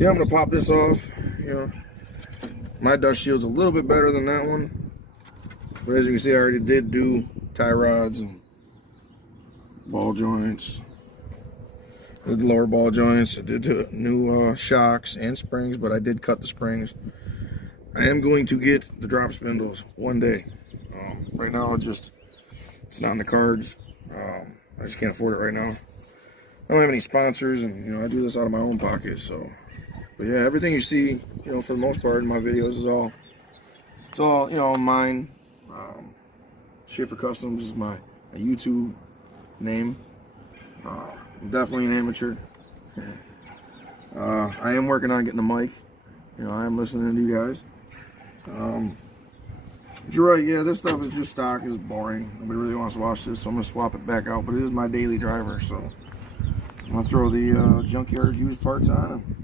Yeah, I'm gonna pop this off. You know, my dust shield's a little bit better than that one, but as you can see, I already did do tie rods and ball joints. Did the lower ball joints. I did new shocks and springs, but I did cut the springs. I am going to get the drop spindles one day. Right now, it's not in the cards. I just can't afford it right now. I don't have any sponsors, and you know, I do this out of my own pocket. So, but yeah, everything you see, you know, for the most part in my videos is it's all you know, mine. Shaffer Kustoms is my YouTube name. I'm definitely an amateur. I am working on getting a mic. You know, I am listening to you guys. But you're right, yeah, this stuff is just stock, it's boring. Nobody really wants to watch this, so I'm gonna swap it back out. But it is my daily driver, so I'm gonna throw the junkyard used parts on and